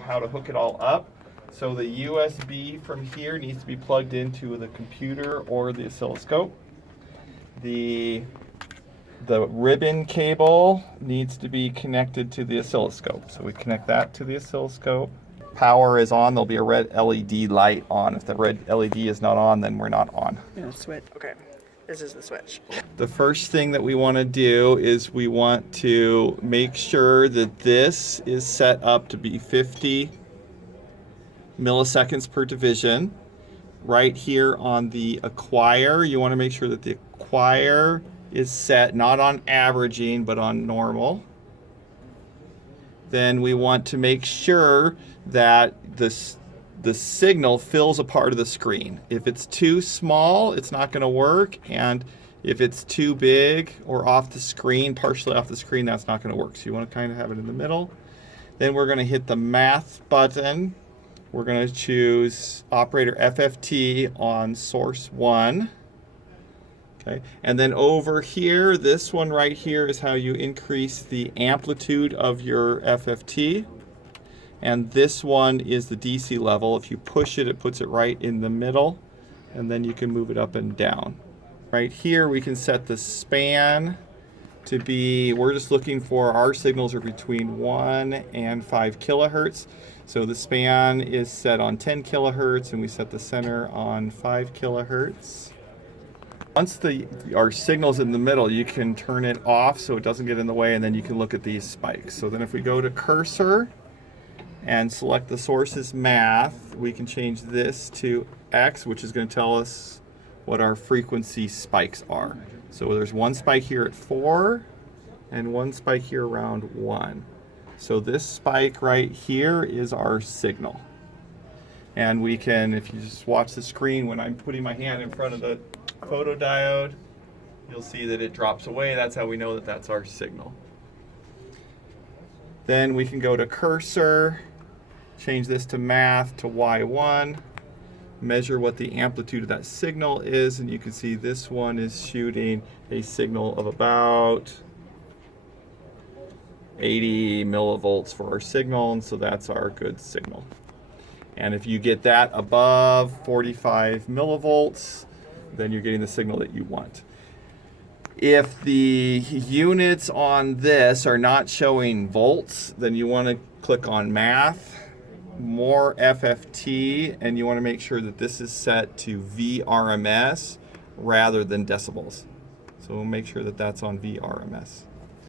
how to hook it all up. So the USB from here needs to be plugged into the computer or the oscilloscope. The ribbon cable needs to be connected to the oscilloscope. So we connect that to the oscilloscope. Power is on, there'll be a red LED light on. If the red LED is not on, then we're not on. Yeah, switch. Okay, this is the switch. The first thing that we want to do is we want to make sure that this is set up to be 50 milliseconds per division. Right here on the acquire, you want to make sure that the acquire is set not on averaging but on normal. Then we want to make sure that the signal fills a part of the screen. If it's too small, it's not going to work, and if it's too big or off the screen, partially off the screen, that's not going to work. So you want to kind of have it in the middle. Then we're going to hit the math button. We're going to choose operator FFT on source 1. Okay. And then over here, this one right here is how you increase the amplitude of your FFT. And this one is the DC level. If you push it, it puts it right in the middle, and then you can move it up and down. Right here, we can set the span to be, we're just looking for, our signals are between 1 and 5 kilohertz. So the span is set on 10 kilohertz, and we set the center on 5 kilohertz. Once our signal's in the middle, you can turn it off so it doesn't get in the way, and then you can look at these spikes. So then if we go to cursor and select the source's math, we can change this to X, which is going to tell us what our frequency spikes are. So there's one spike here at 4 and one spike here around 1. So this spike right here is our signal. And we can, if you just watch the screen, when I'm putting my hand in front of the photodiode, you'll see that it drops away. That's how we know that that's our signal. Then we can go to cursor, change this to math to Y1, measure what the amplitude of that signal is, and you can see this one is shooting a signal of about 80 millivolts for our signal, and so that's our good signal. And if you get that above 45 millivolts, then you're getting the signal that you want. If the units on this are not showing volts, then you want to click on math, more FFT, and you want to make sure that this is set to VRMS rather than decibels. So we'll make sure that that's on VRMS.